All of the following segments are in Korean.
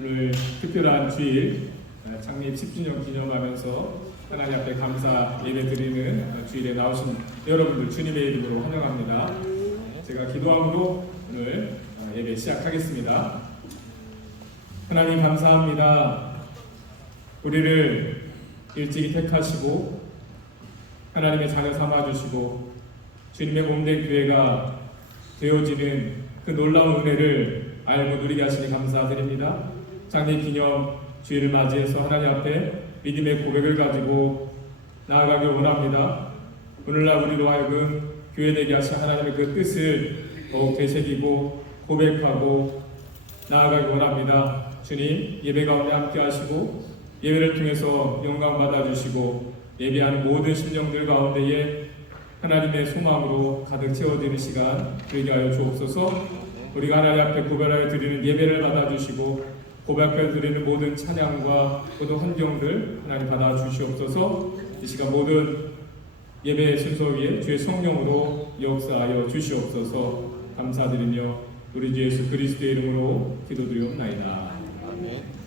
오늘 특별한 주일 창립 10주년 기념하면서 하나님 앞에 감사 예배 드리는 주일에 나오신 여러분들 주님의 이름으로 환영합니다. 제가 기도함으로 오늘 예배 시작하겠습니다. 하나님 감사합니다. 우리를 일찍이 택하시고 하나님의 자녀 삼아주시고 주님의 몸된 교회가 되어지는 그 놀라운 은혜를 알고 누리게 하시니 감사드립니다. 창립 기념 주일을 맞이해서 하나님 앞에 믿음의 고백을 가지고 나아가길 원합니다. 오늘날 우리로 하여금 교회되게 하신 하나님의 그 뜻을 더욱 되새기고 고백하고 나아가길 원합니다. 주님, 예배 가운데 함께 하시고 예배를 통해서 영광 받아주시고 예배하는 모든 심령들 가운데에 하나님의 소망으로 가득 채워지는 시간 되게 하여 주옵소서. 우리가 하나님 앞에 고백하여 드리는 예배를 받아주시고 고백하여 드리는 모든 찬양과 모든 환경들 하나님 받아주시옵소서. 이 시간 모든 예배 순서 위에 주의 성령으로 역사하여 주시옵소서. 감사드리며 우리 주 예수 그리스도의 이름으로 기도드리옵나이다. 아멘.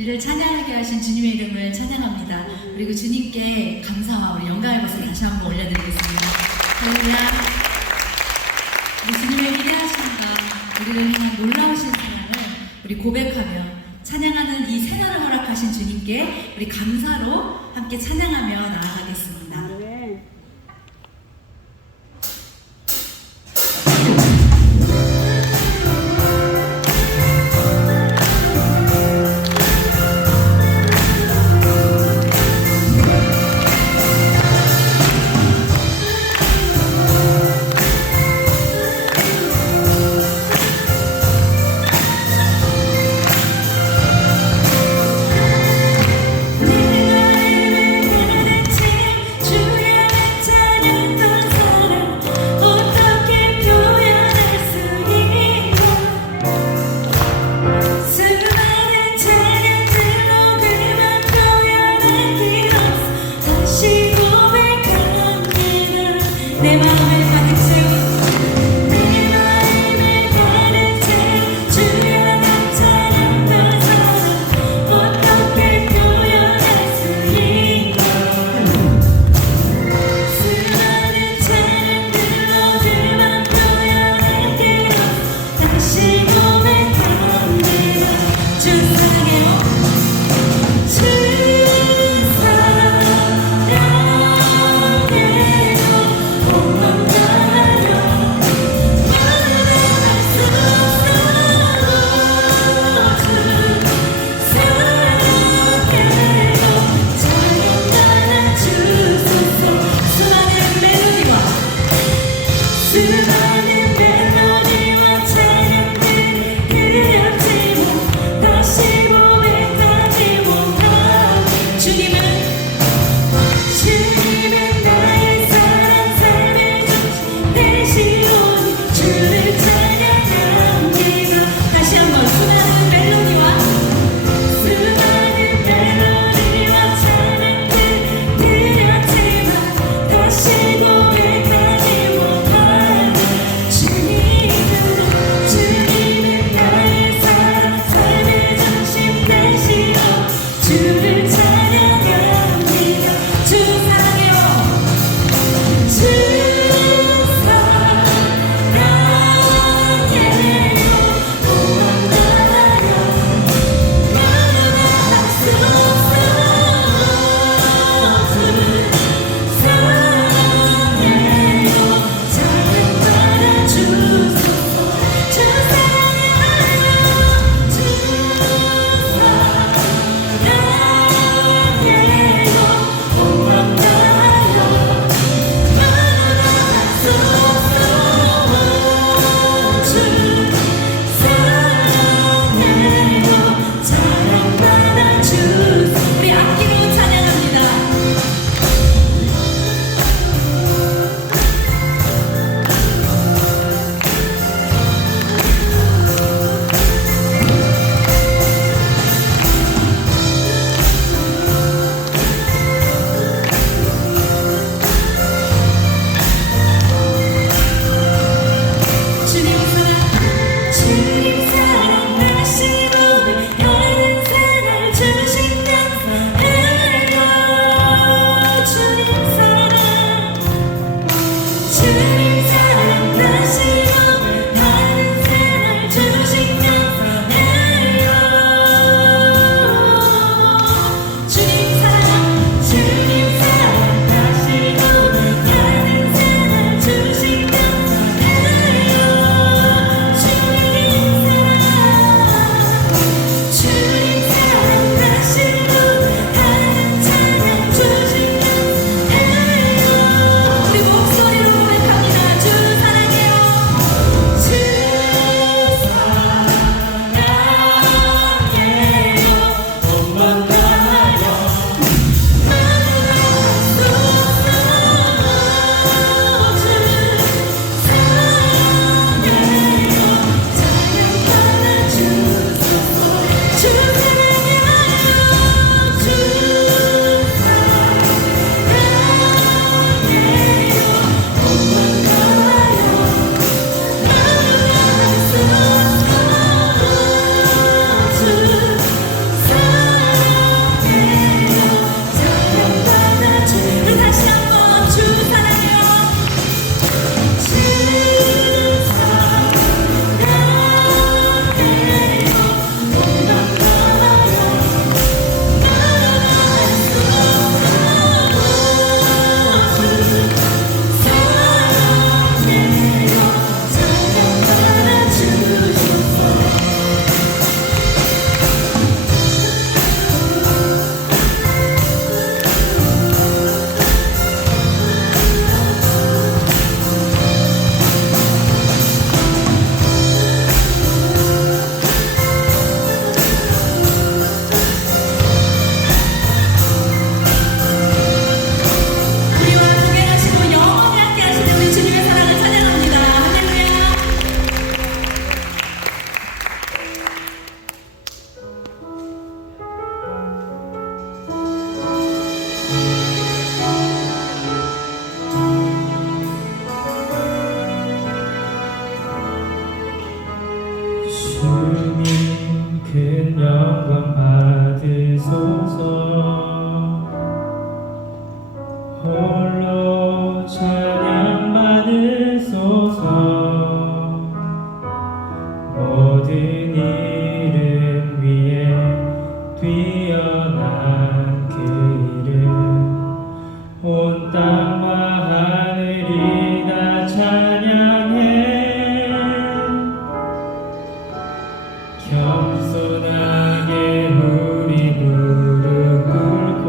우리를 찬양하게 하신 주님의 이름을 찬양합니다. 그리고 주님께 감사와 우리 영광의 것을 다시 한번 올려드리겠습니다. 할렐루야. 우리 주님의 위대하심과 우리를 향한 놀라우신 사랑을 우리 고백하며 찬양하는 이 새날을 허락하신 주님께 우리 감사로 함께 찬양하며 나아가겠습니다. 뛰어난 그 이름 온 땅과 하늘이 다 찬양해 겸손하게 우리 무릎 꿇고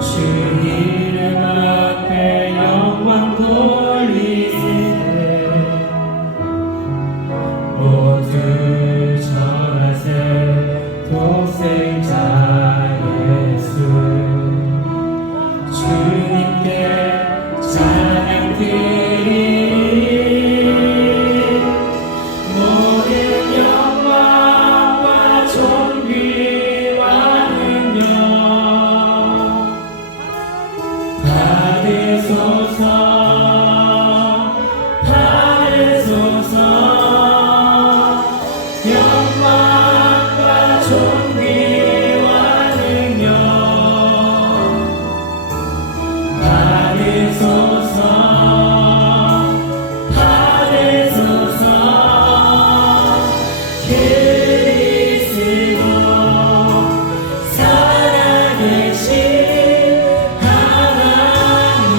주 이름 앞에 영광 돌리세 모두 절하세 독생자 예수 주님께 찬양 드리리 모든 영광과 존귀와 능력 받으소서 받으소서 영광과 존귀와 능력 받으소서 받으소서 그리스도 살아계신 하나님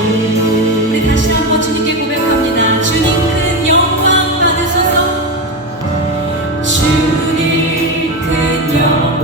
우리 다시 한번 주님께 고백합니다. 주님 큰 영광 받으소서. 주님 큰 영광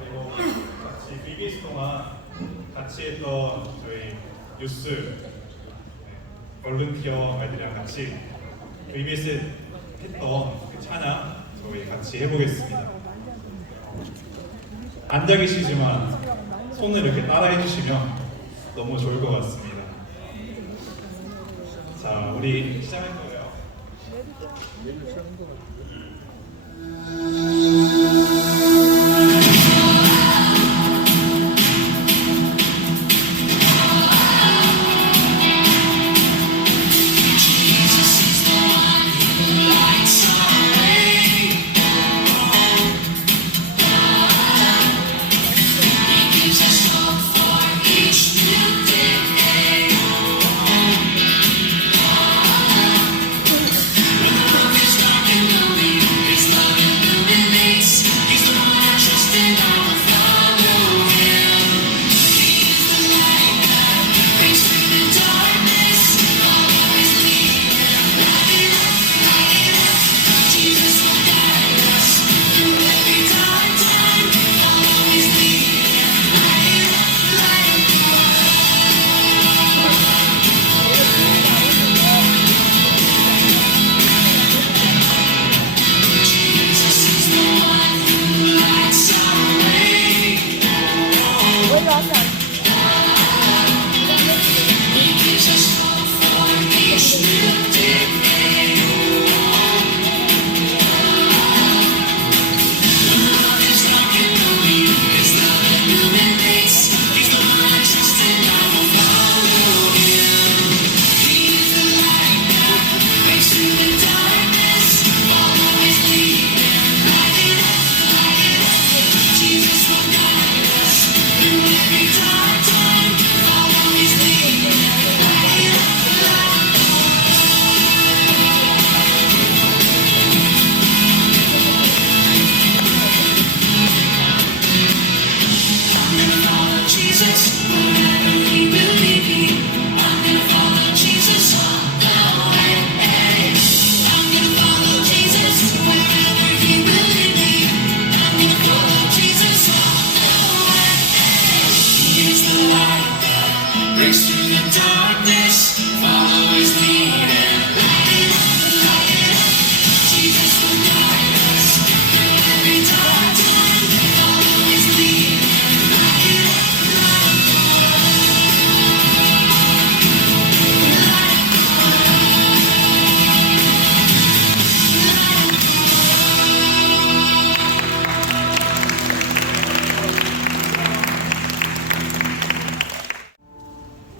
그리고 같이 VBS 동안 같이 했던 저희 뉴스 볼런티어 아이들이랑 같이 VBS 했던 그 찬양 저희 같이 해보겠습니다. 앉아 계시지만 손을 이렇게 따라해 주시면 너무 좋을 것 같습니다. 자, 우리 시작할 거예요.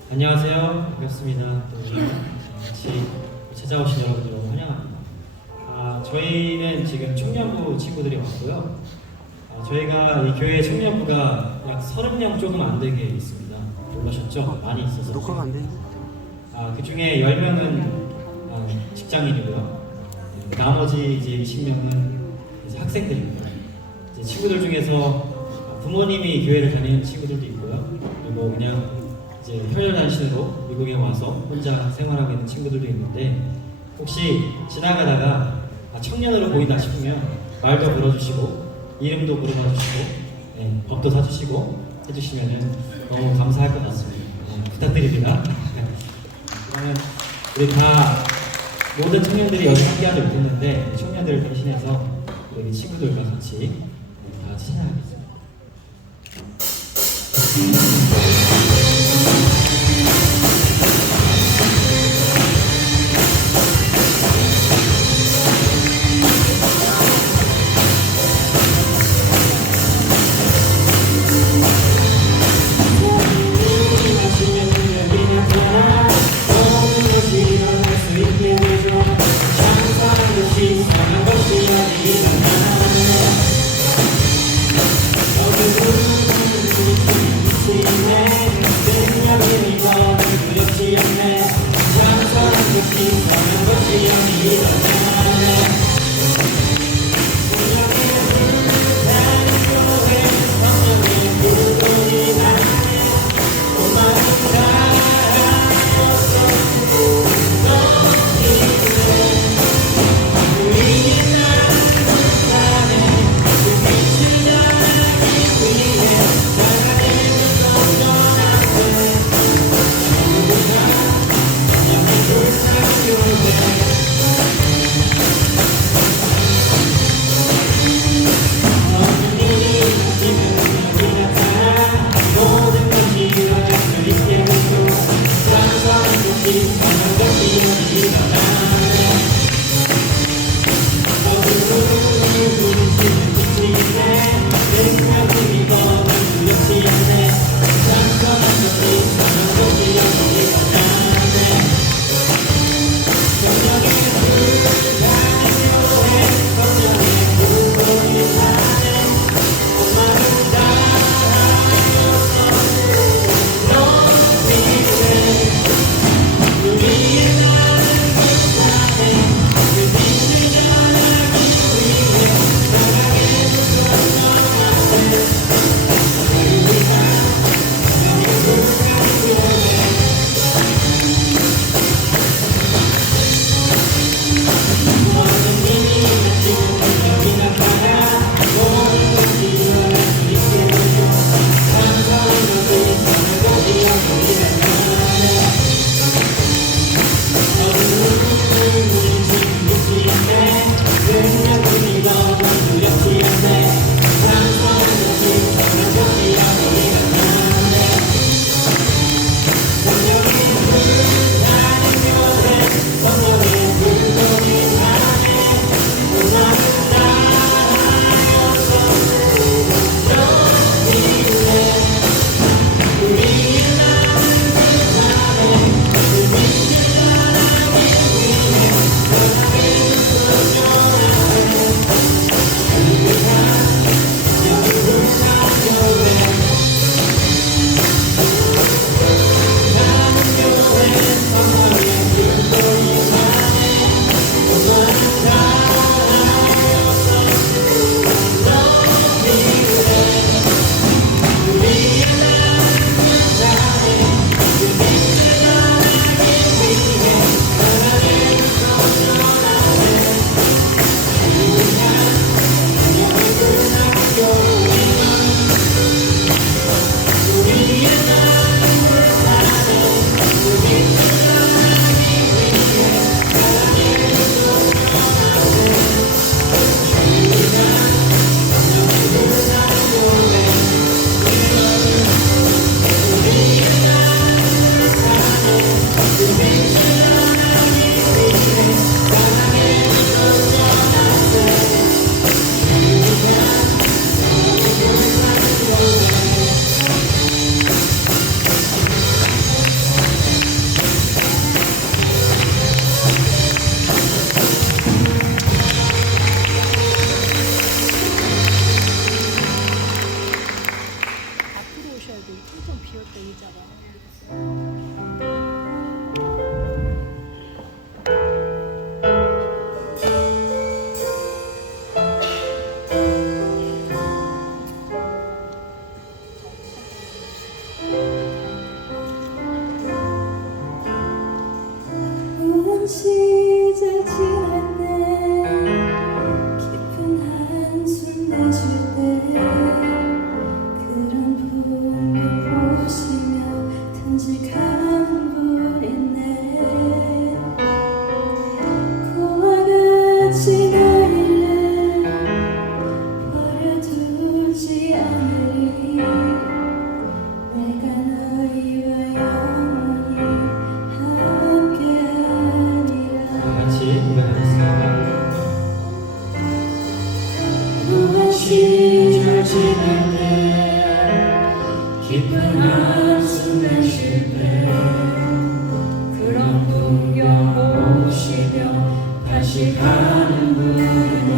안녕하세요. 반갑습니다. 또 오늘 같이 찾아오신 여러분들 환영합니다. 저희는 지금 청년부 친구들이 왔고요. 저희가 이 교회 청년부가 약 30명 조금 안 되게 있습니다. 놀라셨죠? 많이 있어서. 녹화가 안 되는데. 그 중에 10명은 직장인이고요. 나머지 이제 20명은 이제 학생들입니다. 이제 친구들 중에서 부모님이 교회를 다니는 친구들도 있고요. 그리고 그냥 이제 혈혈단신으로 미국에 와서 혼자 생활하고 있는 친구들도 있는데, 혹시 지나가다가 청년으로 보인다 싶으면 말도 걸어주시고 이름도 물어봐 주시고 밥도 사주시고 해주시면 너무 감사할 것 같습니다. 부탁드립니다. 그러면 우리 다 모든 청년들이 여기 함께하지 못했는데 청년들을 대신해서 우리 친구들과 같이 다 같이 찬양하겠습니다. See 무언 시절 지날 때 깊은 한숨 내쉴 때 그런 풍경 보시며 탐직한 분 있네. 그와 같이 너희를 버려두지 않으리. 내가 너희와 영원히 같이 노래하겠습니다. 무한 시절 지날 때 깊은 한숨 내쉴 때 그런 풍경 보시며 다시 가는 분이네.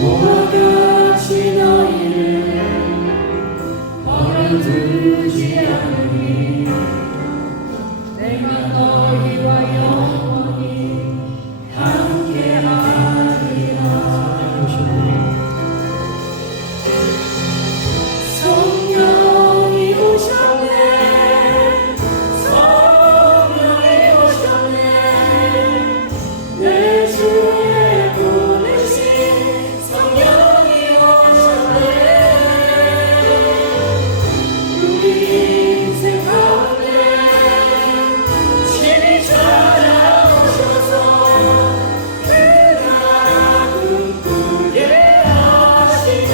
그와 같이 너희를 버려두지 않으니 내가 너희와 영원히 함께하리라. 성령이 오셨네. 성령이 오셨네. 내 주에 보내신 성령이 오셨네. 우리 인생 가운데 신이 찾아오셔서 그 나라 꿈꾸게 하시네.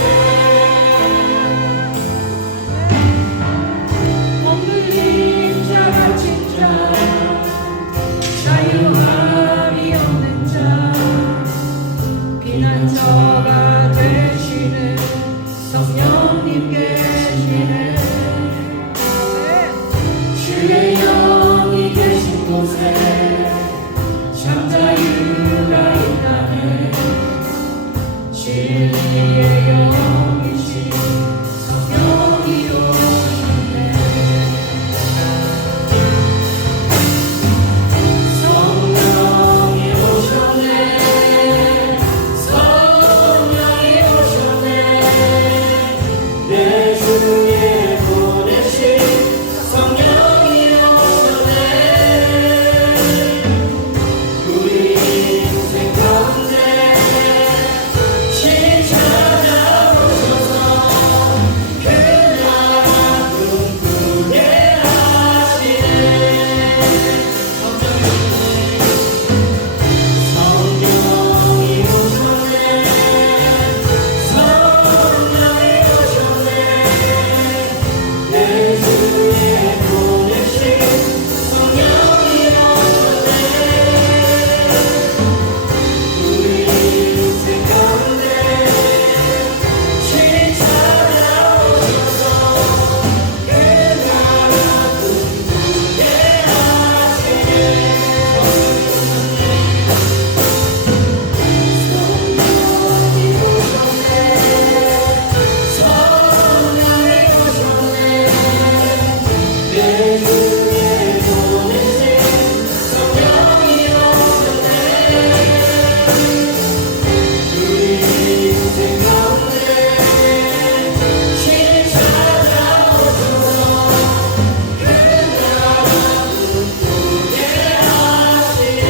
없는 자 갇힌 자 자유함이 없는 자 피난처가 되시는 성령님 계시네. 주의 영이 계신 곳에 참 자유가 있다네. 진리의 영이신 성령이 오셨네. 성령이 오셨네. 성령이 오셨네. 내 주에 보내신 성령이 오셨네. 우리 인생 가운데 신이 찾아오셔서 그 나라 꿈꾸게 하시네. 성령이 오셨네. 성령이 오셨네. 내 주에 보내신 성령이 오셨네. 우리 인생 가운데 신이 찾아오셔서 그 나라 꿈꾸게 하시네. 성령이 오셨네. 성령이 오셨네. 내 주에 보내신 성령이 오셨네. 우리 인생 가운데 신이 찾아오셔서 그 나라 꿈꾸게 하시네.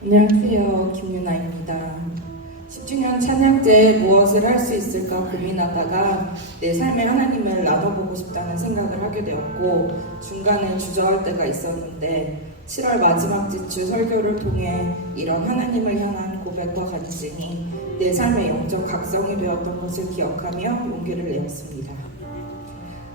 안녕하세요. 김유나입니다. 10주년 찬양제에 무엇을 할 수 있을까 고민하다가 내 삶에 하나님을 나눠보고 싶다는 생각을 하게 되었고 중간에 주저할 때가 있었는데 7월 마지막 지출 설교를 통해 이런 하나님을 향한 고백과 간증이 내 삶의 영적 각성이 되었던 것을 기억하며 용기를 내었습니다.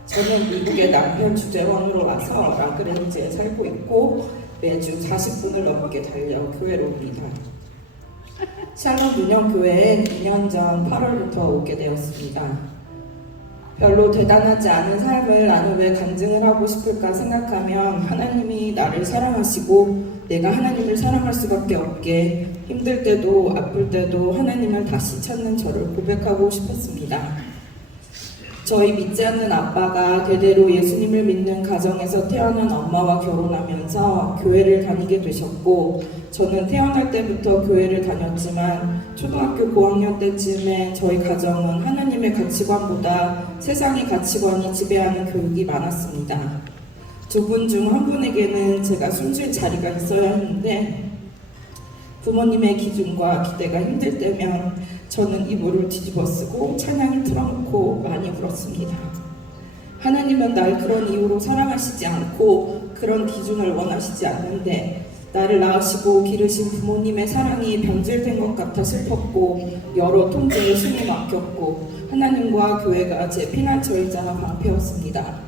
저는 미국의 남편 주재원으로 와서 라그랜지에 살고 있고 매주 40분을 넘게 달려 교회로 옵니다. 샬롬 문영교회엔 2년 전 8월부터 오게 되었습니다. 별로 대단하지 않은 삶을 나는 왜 간증을 하고 싶을까 생각하면 하나님이 나를 사랑하시고 내가 하나님을 사랑할 수밖에 없게 힘들 때도 아플 때도 하나님을 다시 찾는 저를 고백하고 싶었습니다. 저희 믿지 않는 아빠가 대대로 예수님을 믿는 가정에서 태어난 엄마와 결혼하면서 교회를 다니게 되셨고 저는 태어날 때부터 교회를 다녔지만 초등학교 고학년 때쯤에 저희 가정은 하나님의 가치관보다 세상의 가치관이 지배하는 교육이 많았습니다. 두 분 중 한 분에게는 제가 숨쉴 자리가 있어야 했는데 부모님의 기준과 기대가 힘들 때면 저는 이불을 뒤집어 쓰고 찬양을 틀어놓고 많이 울었습니다. 하나님은 날 그런 이유로 사랑하시지 않고 그런 기준을 원하시지 않는데 나를 낳으시고 기르신 부모님의 사랑이 변질된 것 같아 슬펐고 여러 통제에 숨이 막혔고 하나님과 교회가 제 피난처이자 방패였습니다.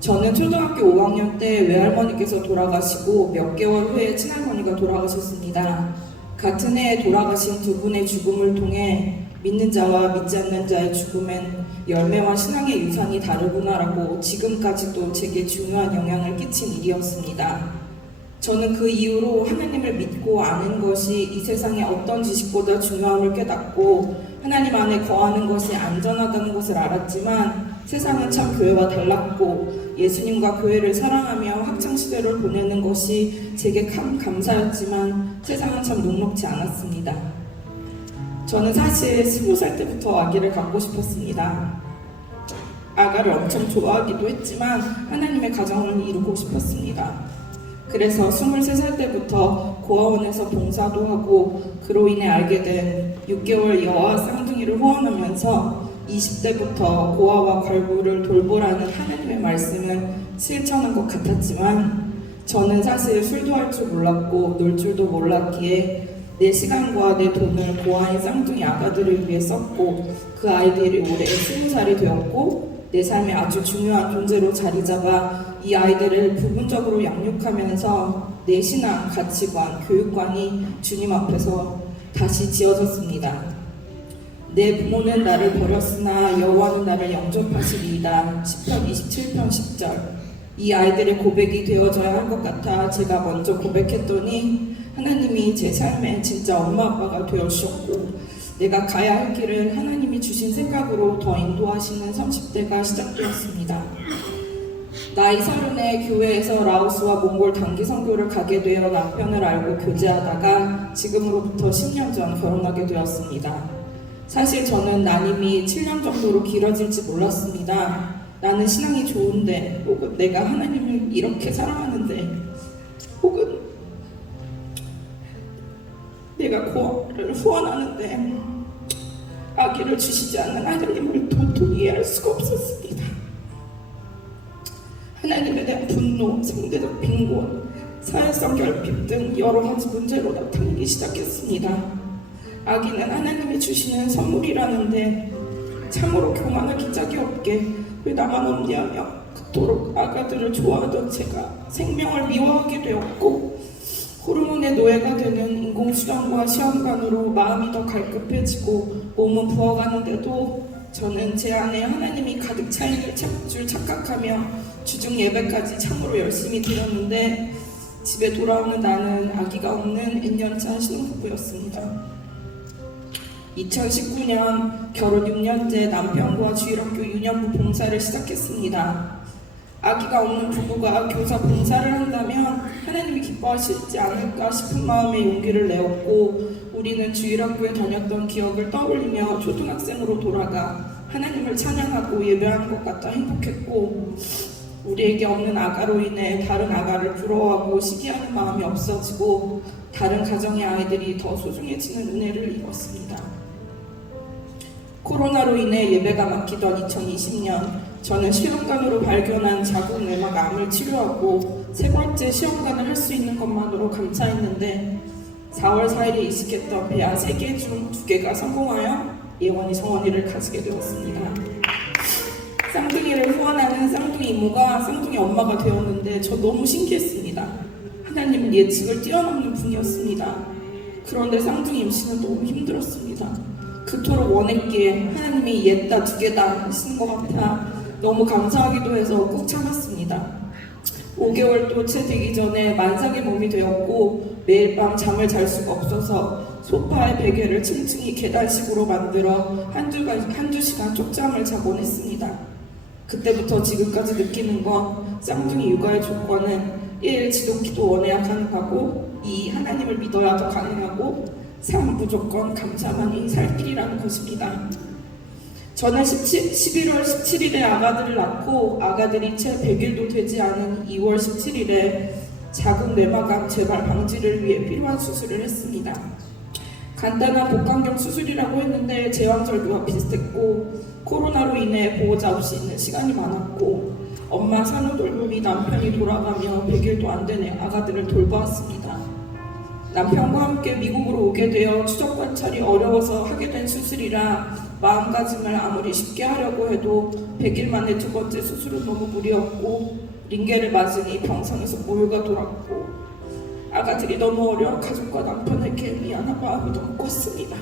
저는 초등학교 5학년 때 외할머니께서 돌아가시고 몇 개월 후에 친할머니가 돌아가셨습니다. 같은 해에 돌아가신 두 분의 죽음을 통해 믿는 자와 믿지 않는 자의 죽음엔 열매와 신앙의 유산이 다르구나라고 지금까지도 제게 중요한 영향을 끼친 일이었습니다. 저는 그 이후로 하나님을 믿고 아는 것이 이 세상의 어떤 지식보다 중요함을 깨닫고 하나님 안에 거하는 것이 안전하다는 것을 알았지만 세상은 참 교회와 달랐고 예수님과 교회를 사랑하며 학창시대를 보내는 것이 제게 감사였지만 세상은 참 녹록지 않았습니다. 저는 사실 20살 때부터 아기를 갖고 싶었습니다. 아가를 엄청 좋아하기도 했지만 하나님의 가정을 이루고 싶었습니다. 그래서 23살 때부터 고아원에서 봉사도 하고 그로 인해 알게 된 6개월 여아 쌍둥이를 후원하면서 20대부터 고아와 걸부를 돌보라는 하나님의 말씀을 실천한 것 같았지만 저는 사실 술도 할 줄 몰랐고 놀 줄도 몰랐기에 내 시간과 내 돈을 고아인 쌍둥이 아가들을 위해 썼고 그 아이들이 올해 20살이 되었고 내 삶에 아주 중요한 존재로 자리 잡아 이 아이들을 부분적으로 양육하면서 내 신앙, 가치관, 교육관이 주님 앞에서 다시 지어졌습니다. 내 부모는 나를 버렸으나 여호와는 나를 영접하시리이다. 시편 27편 10절. 이 아이들의 고백이 되어져야 할 것 같아 제가 먼저 고백했더니 하나님이 제 삶에 진짜 엄마 아빠가 되어주셨고 내가 가야 할 길을 하나님이 주신 생각으로 더 인도하시는 30대가 시작되었습니다. 나이 30에 교회에서 라오스와 몽골 단기 선교를 가게 되어 남편을 알고 교제하다가 지금으로부터 10년 전 결혼하게 되었습니다. 사실 저는 난임이 7년 정도로 길어질지 몰랐습니다. 나는 신앙이 좋은데 혹은 내가 하나님을 이렇게 사랑하는데 혹은 내가 고아를 후원하는데 아기를 주시지 않는 하나님을 도통히 이해할 수가 없었습니다. 하나님에 대한 분노, 상대적 빈곤, 사회성 결핍 등 여러 가지 문제로 나타나기 시작했습니다. 아기는 하나님이 주시는 선물이라는데 참으로 교만할 기짝이 없게 왜 나만 없냐며 그토록 아가들을 좋아하던 제가 생명을 미워하게 되었고 호르몬의 노예가 되는 인공수정과 시험관으로 마음이 더 갈급해지고 몸은 부어가는데도 저는 제 안에 하나님이 가득 차 있는 줄 착각하며 주중 예배까지 참으로 열심히 드렸는데 집에 돌아오는 나는 아기가 없는 N년차 신혼부부였습니다. 2019년 결혼 6년째 남편과 주일학교 유년부 봉사를 시작했습니다. 아기가 없는 부부가 교사 봉사를 한다면 하나님이 기뻐하시지 않을까 싶은 마음에 용기를 내었고 우리는 주일학교에 다녔던 기억을 떠올리며 초등학생으로 돌아가 하나님을 찬양하고 예배하는 것 같아 행복했고 우리에게 없는 아가로 인해 다른 아가를 부러워하고 시기하는 마음이 없어지고 다른 가정의 아이들이 더 소중해지는 은혜를 입었습니다. 코로나로 인해 예배가 막히던 2020년 저는 시험관으로 발견한 자궁 내막 암을 치료하고 세 번째 시험관을 할 수 있는 것만으로 감사했는데 4월 4일에 이식했던 배아 3개 중 2개가 성공하여 예원이 정원이를 가지게 되었습니다. 쌍둥이를 후원하는 쌍둥이 이모가 쌍둥이 엄마가 되었는데 저 너무 신기했습니다. 하나님은 예측을 뛰어넘는 분이었습니다. 그런데 쌍둥이 임신은 너무 힘들었습니다. 그토록 원했기에 하나님이 옛다 두 개다 하시는 것 같아 너무 감사하기도 해서 꾹 참았습니다. 5개월도 채 되기 전에 만삭의 몸이 되었고 매일 밤 잠을 잘 수가 없어서 소파에 베개를 층층이 계단식으로 만들어 한두 시간 쪽잠을 자곤 했습니다. 그때부터 지금까지 느끼는 건 쌍둥이 육아의 조건은 1. 지독히도 원해야 가능하고 2. 하나님을 믿어야 더 가능하고 3. 무조건 감사만이 살 길이라는 것입니다. 저는 11월 17일에 아가들을 낳고 아가들이 채 100일도 되지 않은 2월 17일에 자궁 내막암 재발 방지를 위해 필요한 수술을 했습니다. 간단한 복강경 수술이라고 했는데 제왕절개와 비슷했고 코로나로 인해 보호자 없이 있는 시간이 많았고 엄마 산후돌봄이 남편이 돌아가며 100일도 안 된 아가들을 돌보았습니다. 남편과 함께 미국으로 오게 되어 추적 관찰이 어려워서 하게 된 수술이라 마음가짐을 아무리 쉽게 하려고 해도 100일 만에 두 번째 수술은 너무 무리였고 링겔을 맞으니 병상에서 모유가 돌았고 아가들이 너무 어려 가족과 남편에게 미안한 마음이 너무 컸습니다.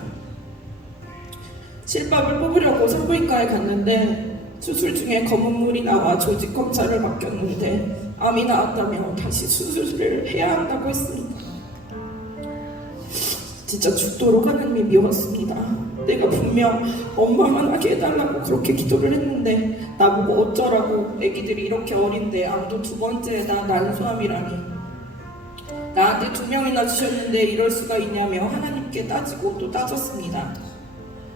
실밥을 뽑으려고 산부인과에 갔는데 수술 중에 검은 물이 나와 조직 검사를 맡겼는데 암이 나왔다며 다시 수술을 해야 한다고 했습니다. 진짜 죽도록 하나님이 미웠습니다. 내가 분명 엄마만 하게 해달라고 그렇게 기도를 했는데 나보고 어쩌라고 애기들이 이렇게 어린데 암도 두 번째에다 난소암이라니 나한테 2명이나 주셨는데 이럴 수가 있냐며 하나님께 따지고 또 따졌습니다.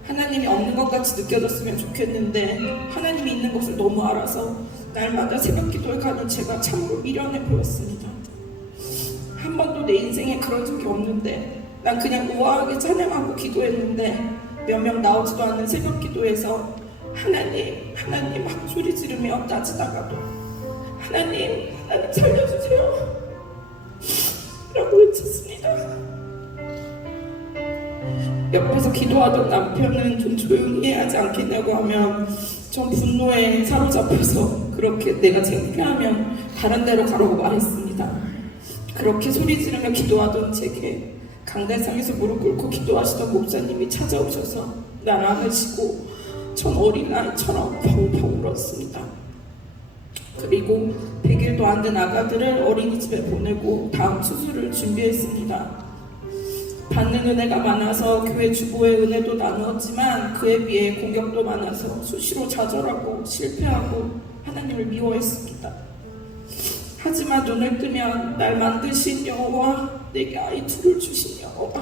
하나님이 없는 것 같이 느껴졌으면 좋겠는데 하나님이 있는 것을 너무 알아서 날마다 새벽 기도에 가는 제가 참으로 미련해 보였습니다. 한 번도 내 인생에 그런 적이 없는데 난 그냥 우아하게 찬양하고 기도했는데 몇 명 나오지도 않는 새벽 기도에서 하나님 하고 소리 지르며 따지다가도 하나님 살려주세요 라고 외쳤습니다. 옆에서 기도하던 남편은 좀 조용히 해야지 않겠냐고 하면 전 분노에 사로잡혀서 그렇게 내가 창피하면 다른 데로 가라고 말했습니다. 그렇게 소리 지르며 기도하던 제게 강대상에서 무릎 꿇고 기도하시던 목사님이 찾아오셔서 날 안으시고 전 어린아이처럼 펑펑 울었습니다. 그리고 100일도 안 된 아가들을 어린이집에 보내고 다음 수술을 준비했습니다. 받는 은혜가 많아서 교회 주보의 은혜도 나누었지만 그에 비해 공격도 많아서 수시로 좌절하고 실패하고 하나님을 미워했습니다. 하지만 눈을 뜨면 날 만드신 여호와 내게 아이 둘을 주신 여호와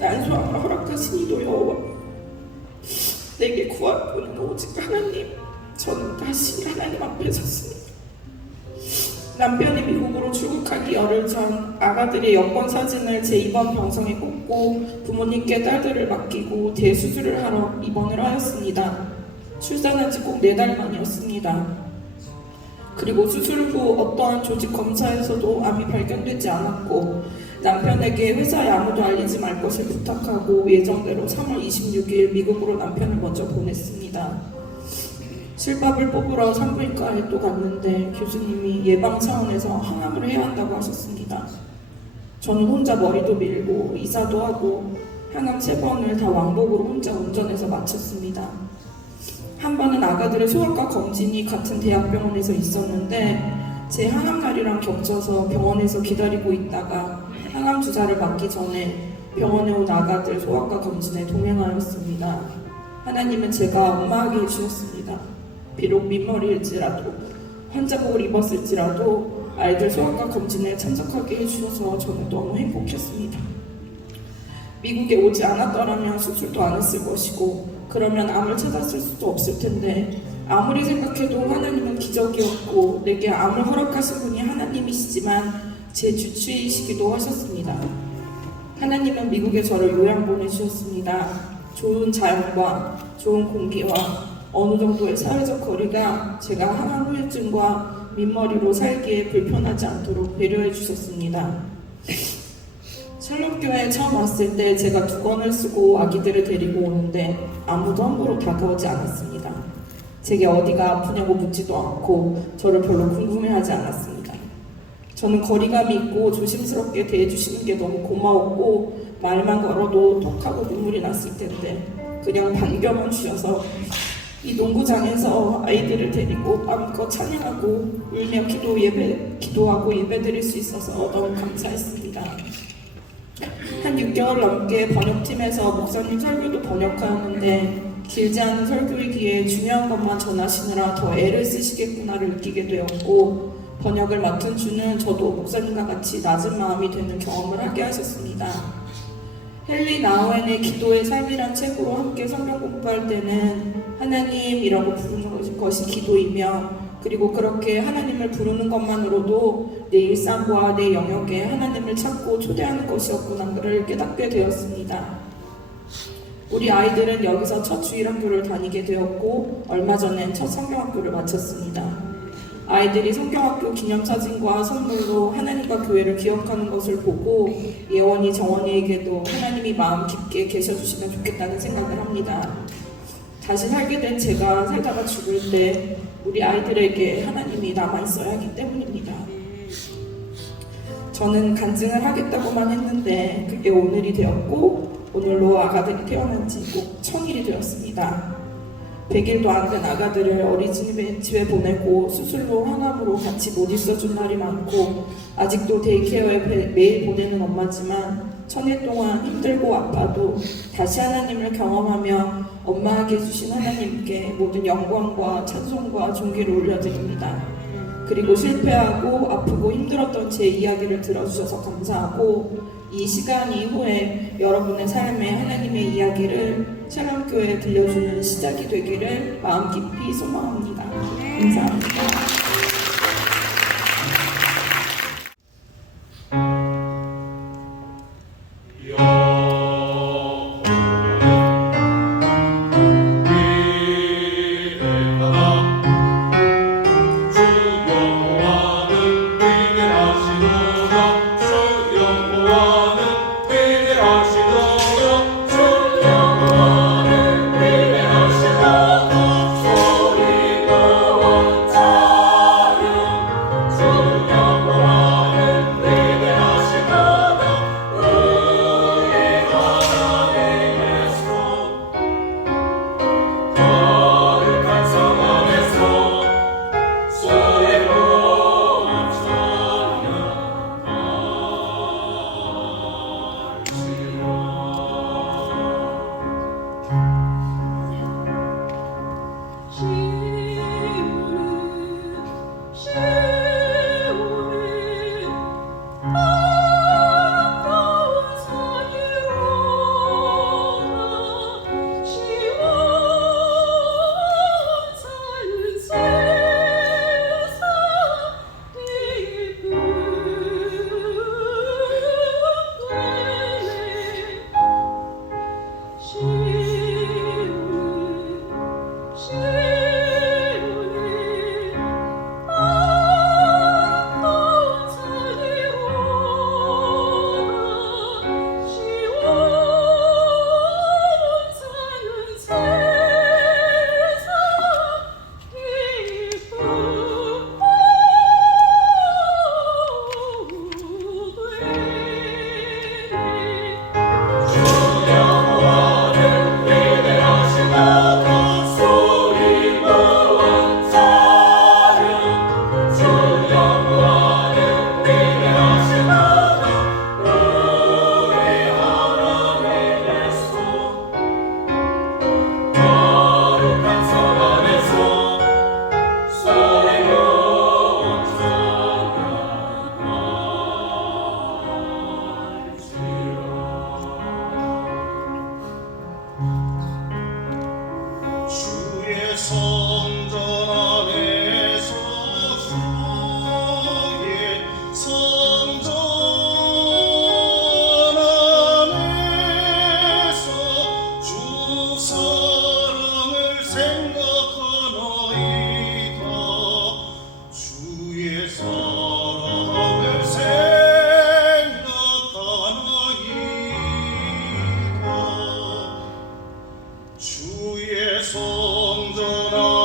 난소암을 허락하신 이도 여호와 내게 구할 분은 오직 하나님. 저는 다시 하나님 앞에 섰습니다. 남편이 미국으로 출국하기 열흘 전 아가들의 여권 사진을 제 입원 병성에 꽂고 부모님께 딸들을 맡기고 대수술을 하러 입원을 하였습니다. 출산한 지 꼭 4달 만이었습니다. 그리고 수술 후 어떠한 조직 검사에서도 암이 발견되지 않았고 남편에게 회사에 아무도 알리지 말 것을 부탁하고 예정대로 3월 26일 미국으로 남편을 먼저 보냈습니다. 실밥을 뽑으러 산부인과에 또 갔는데 교수님이 예방 차원에서 항암을 해야 한다고 하셨습니다. 저는 혼자 머리도 밀고 이사도 하고 항암 3번을 다 왕복으로 혼자 운전해서 마쳤습니다. 한 번은 아가들의 소아과 검진이 같은 대학병원에서 있었는데 제 항암 날이랑 겹쳐서 병원에서 기다리고 있다가 항암 주사를 맞기 전에 병원에 온 아가들 소아과 검진에 동행하였습니다. 하나님은 제가 엄마하게 해주셨습니다. 비록 민머리일지라도 환자복을 입었을지라도 아이들 소아과 검진에 참석하게 해주셔서 저는 너무 행복했습니다. 미국에 오지 않았더라면 수술도 안 했을 것이고 그러면 암을 찾았을 수도 없을 텐데 아무리 생각해도 하나님은 기적이었고 내게 암을 허락하신 분이 하나님이시지만 제 주치의이시기도 하셨습니다. 하나님은 미국에 저를 요양 보내주셨습니다. 좋은 자연과 좋은 공기와 어느 정도의 사회적 거리가 제가 항암 후유증과 민머리로 살기에 불편하지 않도록 배려해 주셨습니다. 샬롬교회에 처음 왔을 때 제가 두건을 쓰고 아기들을 데리고 오는데 아무도 함부로 다가오지 않았습니다. 제게 어디가 아프냐고 묻지도 않고 저를 별로 궁금해하지 않았습니다. 저는 거리감이 있고 조심스럽게 대해주시는 게 너무 고마웠고 말만 걸어도 톡 하고 눈물이 났을 텐데 그냥 반겨만 주셔서 이 농구장에서 아이들을 데리고 마음껏 찬양하고 울며 기도하고 예배드릴 수 있어서 너무 감사했습니다. 한 6개월 넘게 번역팀에서 목사님 설교도 번역하였는데 길지 않은 설교이기에 중요한 것만 전하시느라 더 애를 쓰시겠구나를 느끼게 되었고, 번역을 맡은 주는 저도 목사님과 같이 낮은 마음이 되는 경험을 하게 하셨습니다. 헨리 나우엔의 기도의 삶이란 책으로 함께 성경 공부할 때는 하나님이라고 부르는 것이 기도이며, 그리고 그렇게 하나님을 부르는 것만으로도 내 일상과 내 영역에 하나님을 찾고 초대하는 것이었구나를 깨닫게 되었습니다. 우리 아이들은 여기서 첫 주일학교를 다니게 되었고 얼마 전엔 첫 성경학교를 마쳤습니다. 아이들이 성경학교 기념사진과 선물로 하나님과 교회를 기억하는 것을 보고 예원이 정원이에게도 하나님이 마음 깊게 계셔주시면 좋겠다는 생각을 합니다. 다시 살게 된 제가 살다가 죽을 때 우리 아이들에게 하나님이 남아있어야 하기 때문입니다. 저는 간증을 하겠다고만 했는데 그게 오늘이 되었고 오늘로 아가들이 태어난 지 꼭 1000일이 되었습니다. 100일도 안 된 아가들을 어린이집에 보내고 수술로 항암으로 같이 못 있어준 날이 많고 아직도 데이케어에 매일 보내는 엄마지만 1000일 동안 힘들고 아파도 다시 하나님을 경험하며 엄마에게 주신 하나님께 모든 영광과 찬송과 존귀를 올려드립니다. 그리고 실패하고 아프고 힘들었던 제 이야기를 들어주셔서 감사하고 이 시간 이후에 여러분의 삶에 하나님의 이야기를 샬롬교회에 들려주는 시작이 되기를 마음 깊이 소망합니다. 감사합니다. 주의 성전아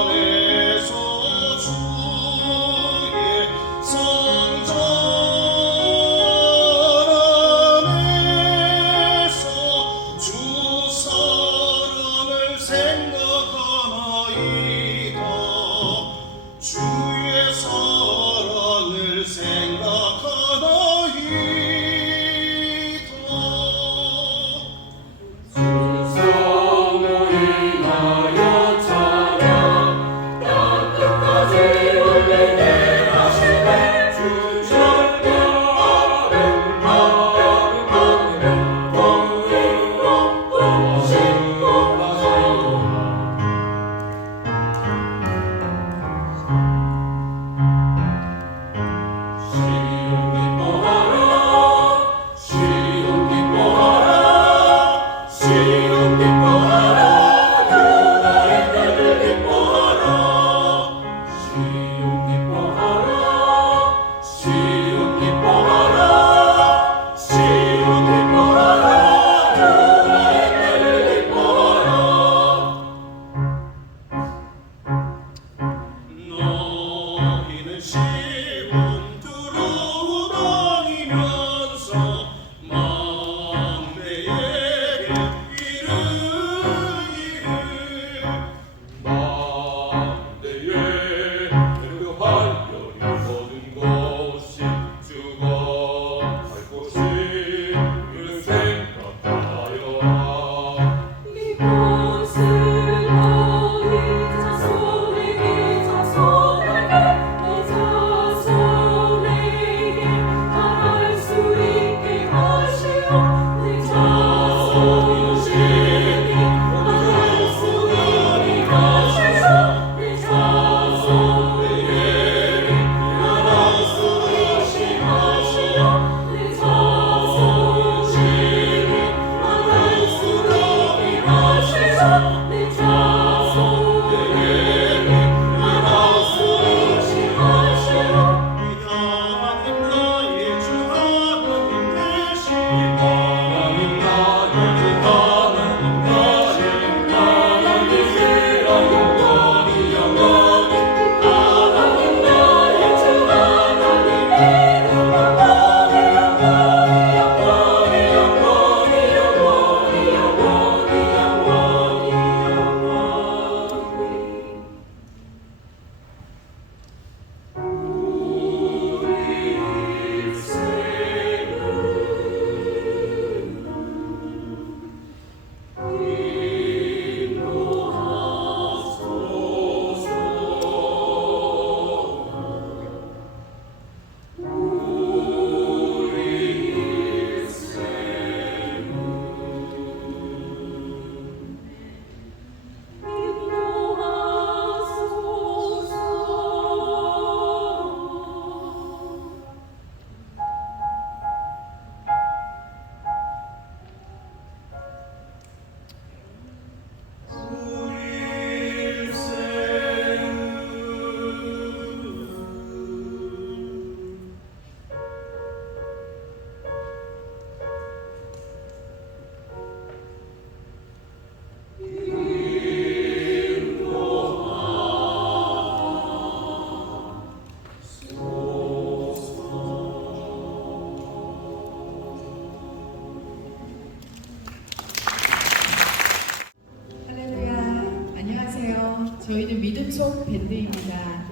금속 밴드입니다.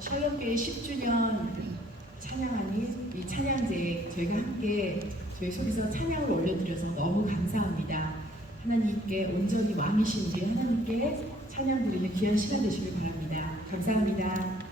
샬롬교회 10주년 찬양하니 이 찬양제에 저희가 함께 저희 속에서 찬양을 올려드려서 너무 감사합니다. 하나님께 온전히 왕이신 우리 하나님께 찬양 드리는 귀한 시간 되시길 바랍니다. 감사합니다.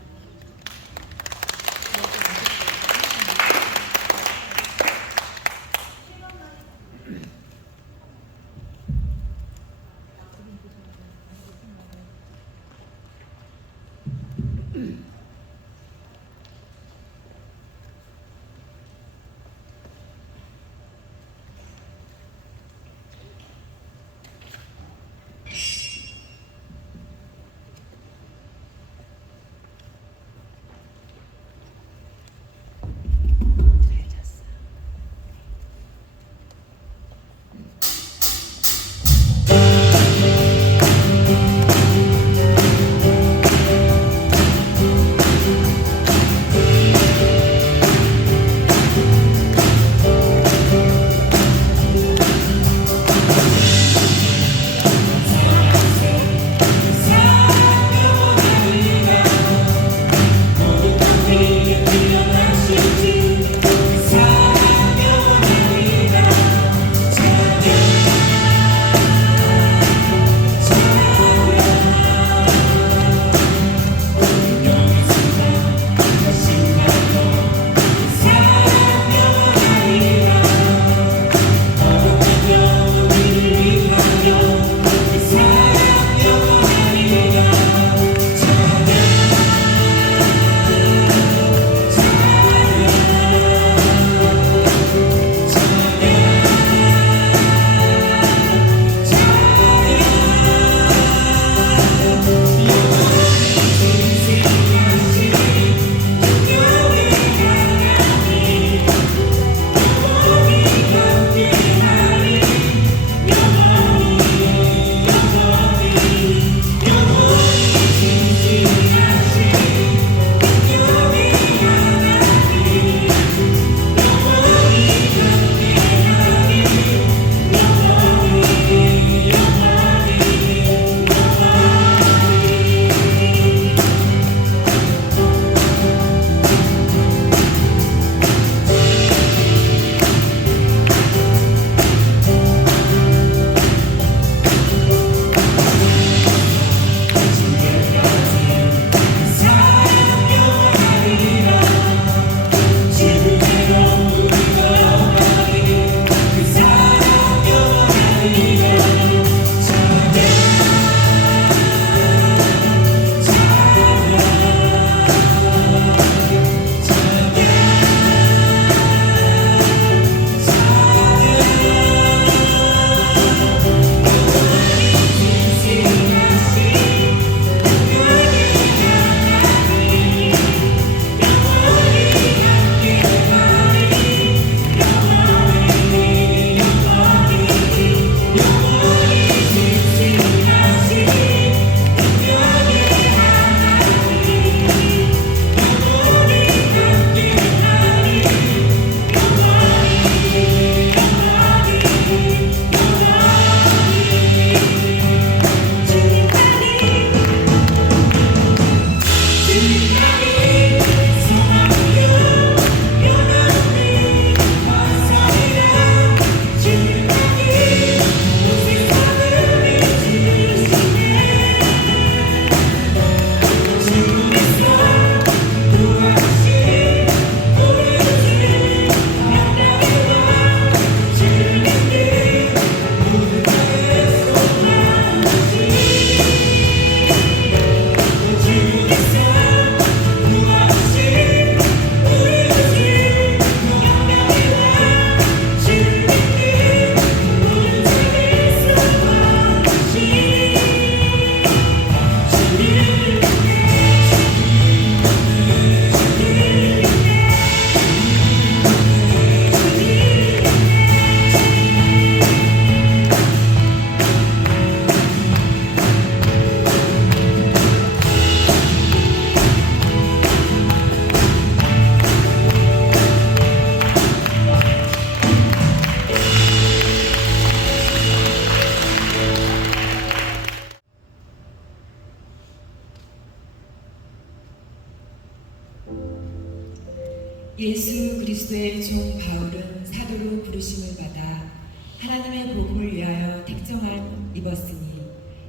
예수 그리스도의 종 바울은 사도로 부르심을 받아 하나님의 복음을 위하여 택정함 입었으니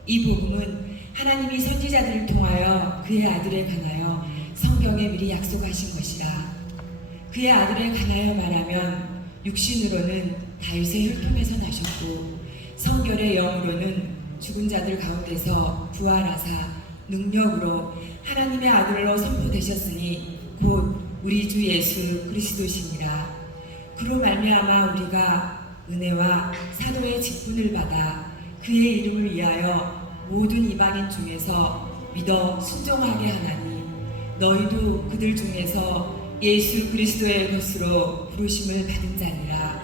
이 복음은 하나님이 선지자들을 통하여 그의 아들에 관하여 성경에 미리 약속하신 것이라. 그의 아들에 관하여 말하면 육신으로는 다윗의 혈통에서 나셨고 성결의 영으로는 죽은 자들 가운데서 부활하사 능력으로 하나님의 아들로 선포되셨으니 곧 우리 주 예수 그리스도시니라. 그로 말미암아 우리가 은혜와 사도의 직분을 받아 그의 이름을 위하여 모든 이방인 중에서 믿어 순종하게 하나니 너희도 그들 중에서 예수 그리스도의 것으로 부르심을 받은 자니라.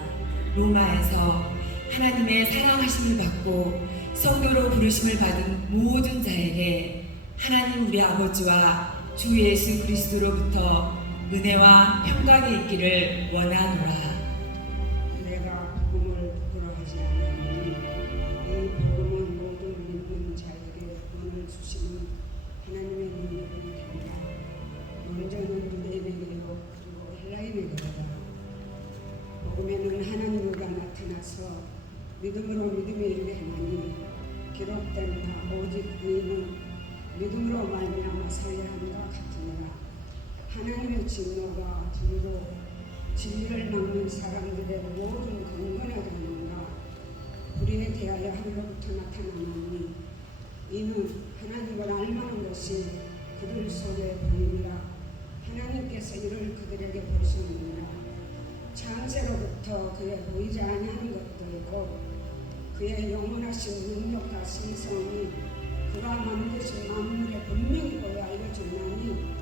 로마에서 하나님의 사랑하심을 받고 성도로 부르심을 받은 모든 자에게 하나님 우리 아버지와 주 예수 그리스도로부터 은혜와 평강이 있기를 원하노라. 내가 복음을 부끄러워하지 않으니 이 복음은 모든 믿는 자에게 은을 주시는 하나님의 능력을 담아 먼저는 유대인에게요 그리고 헬라인에게로다. 복음에는 하나님과 나타나서 믿음으로 믿음에 이르게 하나니 기록된 바 오직 의인은 믿음으로 말미암아 살려 함과 같으니라. 하나님의 진노가 불로 진리를 막는 사람들의 모든 강건하게 하는가 우리에 대하여 하늘로부터 나타나나니 이는 하나님을 알만한 것이 그들 속에 보이니라. 하나님께서 이를 그들에게 보이셨느니라. 창세로부터 그의 보이지 아니하는 것들 곧 그의 영원하신 능력과 신성이 그가 만드신 만물에 분명히 보여 알려졌나니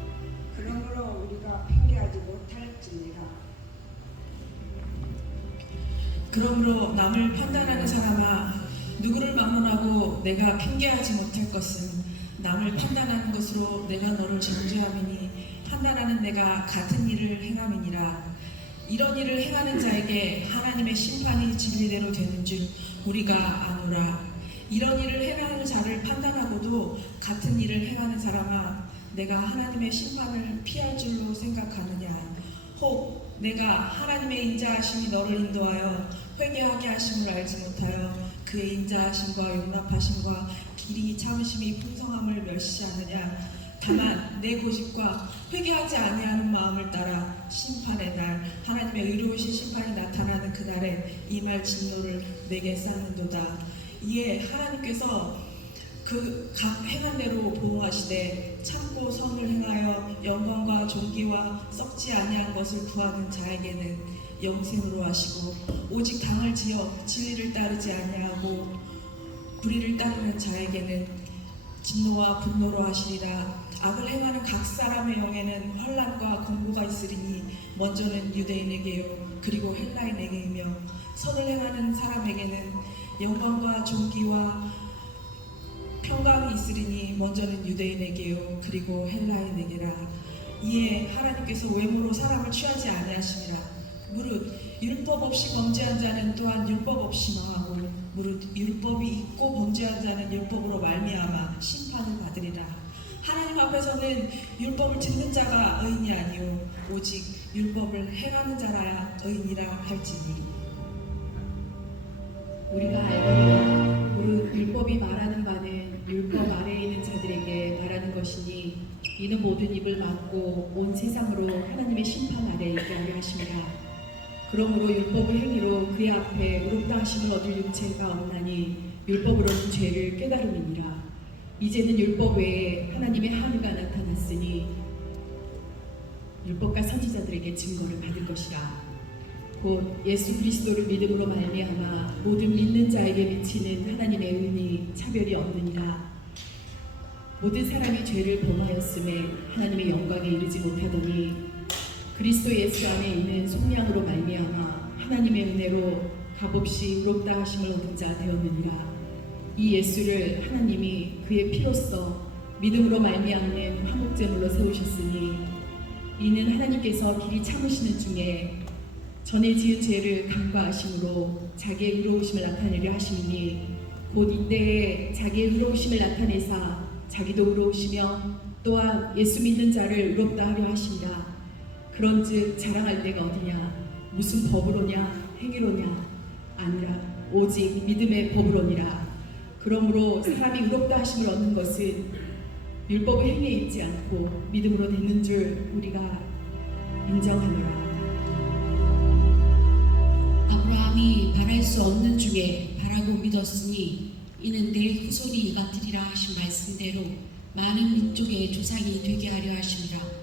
그러므로 우리가 핑계하지 못할지니라. 그러므로 남을 판단하는 사람아 누구를 막론하고 내가 핑계하지 못할 것은 남을 판단하는 것으로 내가 너를 정죄함이니 판단하는 내가 같은 일을 행함이니라. 이런 일을 행하는 자에게 하나님의 심판이 진리대로 되는 줄 우리가 아노라. 이런 일을 행하는 자를 판단하고도 같은 일을 행하는 사람아 내가 하나님의 심판을 피할 줄로 생각하느냐. 혹 내가 하나님의 인자하심이 너를 인도하여 회개하게 하심을 알지 못하여 그의 인자하심과 용납하심과 길이 참으심이 풍성함을 멸시하느냐. 다만 내 고집과 회개하지 아니하는 마음을 따라 심판의 날 하나님의 의로우신 심판이 나타나는 그날에 임할 진노를 내게 쌓는도다. 이에 하나님께서 그 각 행한 대로 보호하시되 참고 선을 행하여 영광과 존귀와 썩지 아니한 것을 구하는 자에게는 영생으로 하시고 오직 당을 지어 진리를 따르지 아니하고 불의를 따르는 자에게는 진노와 분노로 하시리라. 악을 행하는 각 사람의 영에는 환난과 공고가 있으리니 먼저는 유대인에게요 그리고 헬라인에게이며 선을 행하는 사람에게는 영광과 존귀와 평강이 있으리니 먼저는 유대인에게요 그리고 헬라인에게라. 이에 하나님께서 외모로 사람을 취하지 아니하심이라. 무릇 율법 없이 범죄한 자는 또한 율법 없이 망하고 무릇 율법이 있고 범죄한 자는 율법으로 말미암아 심판을 받으리라. 하나님 앞에서는 율법을 듣는 자가 의인이 아니요 오직 율법을 행하는 자라야 의인이라 할지니. 우리가 알기로 무릇 율법이 말하는 바는 율법 아래에 있는 자들에게 말하는 것이니 이는 모든 입을 막고 온 세상으로 하나님의 심판 아래 있게 하려 하심이라. 그러므로 율법의 행위로 그의 앞에 의롭다 하심을 얻을 육체가 없나니 율법으로는 죄를 깨달음이니라. 이제는 율법 외에 하나님의 한의가 나타났으니 율법과 선지자들에게 증거를 받을 것이라. 곧 예수 그리스도를 믿음으로 말미암아 모든 믿는 자에게 미치는 하나님의 은이 차별이 없느니라. 모든 사람이 죄를 범하였음에 하나님의 영광에 이르지 못하더니 그리스도 예수 안에 있는 속량으로 말미암아 하나님의 은혜로 값없이 의롭다 하심을 얻은 자 되었느니라. 이 예수를 하나님이 그의 피로써 믿음으로 말미암는 화목제물로 세우셨으니 이는 하나님께서 길이 참으시는 중에 전에 지은 죄를 간과하심으로 자기의 의로우심을 나타내려 하심이니 곧 이때에 자기의 의로우심을 나타내사 자기도 의로우시며 또한 예수 믿는 자를 의롭다 하려 하심이라. 그런즉 자랑할 데가 어디냐? 무슨 법으로냐? 행위로냐? 아니라 오직 믿음의 법으로니라. 그러므로 사람이 의롭다 하심을 얻는 것은 율법의 행위에 있지 않고 믿음으로 되는 줄 우리가 인정하노라. 아브라함이 바랄 수 없는 중에 바라고 믿었으니 이는 내 후손이 같으리라 하신 말씀대로 많은 민족의 조상이 되게 하려 하심이라.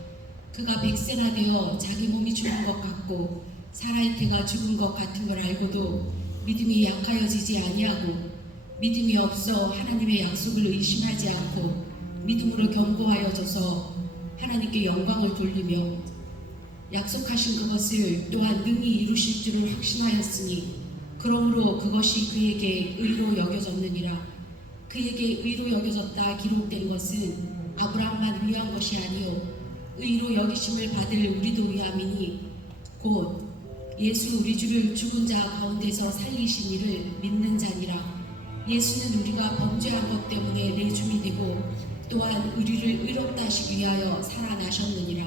그가 100세나 되어 자기 몸이 죽은 것 같고 사라의 태가 죽은 것 같은 걸 알고도 믿음이 약하여지지 아니하고 믿음이 없어 하나님의 약속을 의심하지 않고 믿음으로 견고하여져서 하나님께 영광을 돌리며 약속하신 그것을 또한 능히 이루실 줄을 확신하였으니 그러므로 그것이 그에게 의로 여겨졌느니라. 그에게 의로 여겨졌다 기록된 것은 아브라함만 위한 것이 아니요 의로 여기심을 받을 우리도 위함이니 곧 예수 우리 주를 죽은 자 가운데서 살리신 이를 믿는 자니라. 예수는 우리가 범죄한 것 때문에 내줌이 되고 또한 우리를 의롭다 하시기 위하여 살아나셨느니라.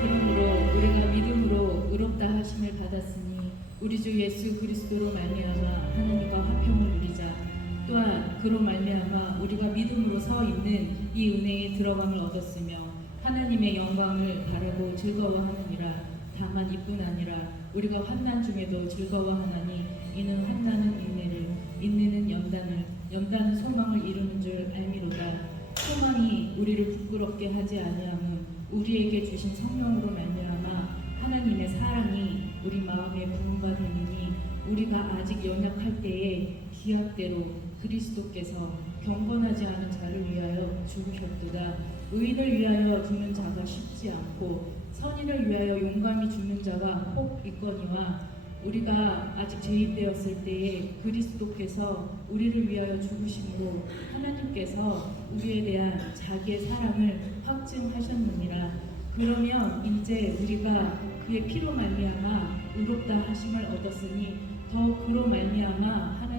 그러므로 우리가 믿음으로 의롭다 하심을 받았으니 우리 주 예수 그리스도로 말미암아 하나님과 화평을 누리자. 또한 그로 말미암아 우리가 믿음으로 서 있는 이 은혜에 들어감을 얻었으며 하나님의 영광을 바라고 즐거워하느니라. 다만 이뿐 아니라 우리가 환난 중에도 즐거워하나니 이는 환난은 인내를, 인내는 연단을, 연단은 소망을 이루는 줄 알미로다. 소망이 우리를 부끄럽게 하지 아니함은 우리에게 주신 성령으로 말미암아 하나님의 사랑이 우리 마음에 부음바 되느니 우리가 아직 연약할 때에 기약대로 그리스도께서 경건하지 않은 자를 위하여 죽으셨도다. 의인을 위하여 죽는 자가 쉽지 않고 선인을 위하여 용감히 죽는 자가 혹 있거니와 우리가 아직 죄인되었을 때에 그리스도께서 우리를 위하여 죽으심으로 하나님께서 우리에 대한 자기의 사랑을 확증하셨느니라. 그러면 이제 우리가 그의 피로 말미암아 의롭다 하심을 얻었으니 더욱 그로 말미암아 하나님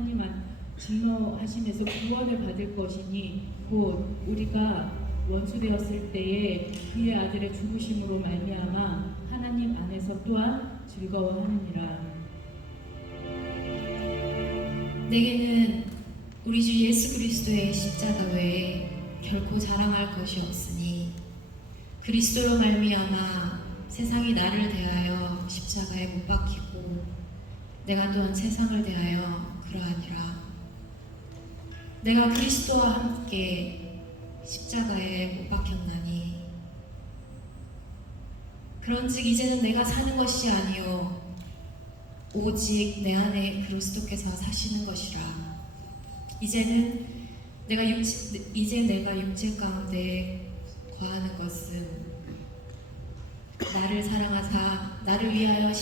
진노하심에서 구원을 받을 것이니 곧 우리가 원수되었을 때에 그의 아들의 죽으심으로 말미암아 하나님 안에서 또한 즐거워하느니라. 내게는 우리 주 예수 그리스도의 십자가 외에 결코 자랑할 것이 없으니 그리스도로 말미암아 세상이 나를 대하여 십자가에 못 박히고 내가 또한 세상을 대하여 그러하니라. 내가 그리스도와 함께 십자가에 못 박혔나니 그런즉 이제는 내가 사는 것이 아니요 오직 내 안에 그리스도께서 사시는 것이라. 이제 내가 육체 가운데 거하는 것은 나를 사랑하사 나를 위하여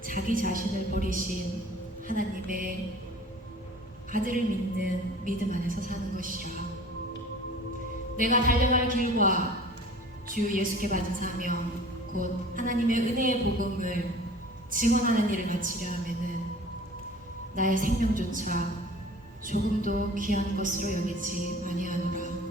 자기 자신을 버리신 하나님의 아들을 믿는 믿음 안에서 사는 것이라. 내가 달려갈 길과 주 예수께 받은 사명 곧 하나님의 은혜의 복음을 증언하는 일을 마치려 하면은 나의 생명조차 조금도 귀한 것으로 여기지 아니하노라.